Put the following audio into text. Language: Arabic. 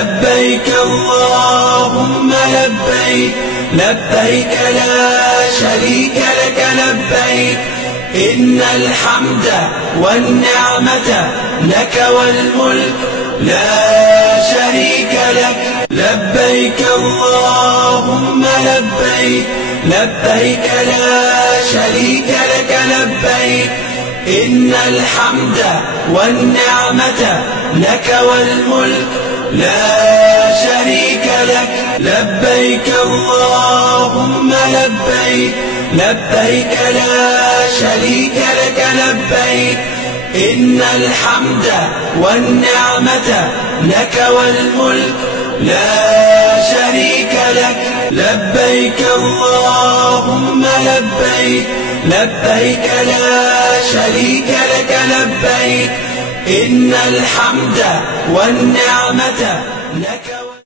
لبيك اللهم لبيك، لبيك لا شريك لك لبيك، إن الحمد والنعمة لك والملك لا شريك لك. لبيك اللهم لبيك، لبيك لا شريك لك لبيك، إن الحمد والنعمة لك والملك لا شريك لك. لبيك اللهم لبيك، لبيك لا شريك لك لبيك، إن الحمد والنعمة لك والملك لا شريك لك. لبيك اللهم لبيك، لبيك لا شريك لك لبيك، إن الحمد والنعمة لك والملك.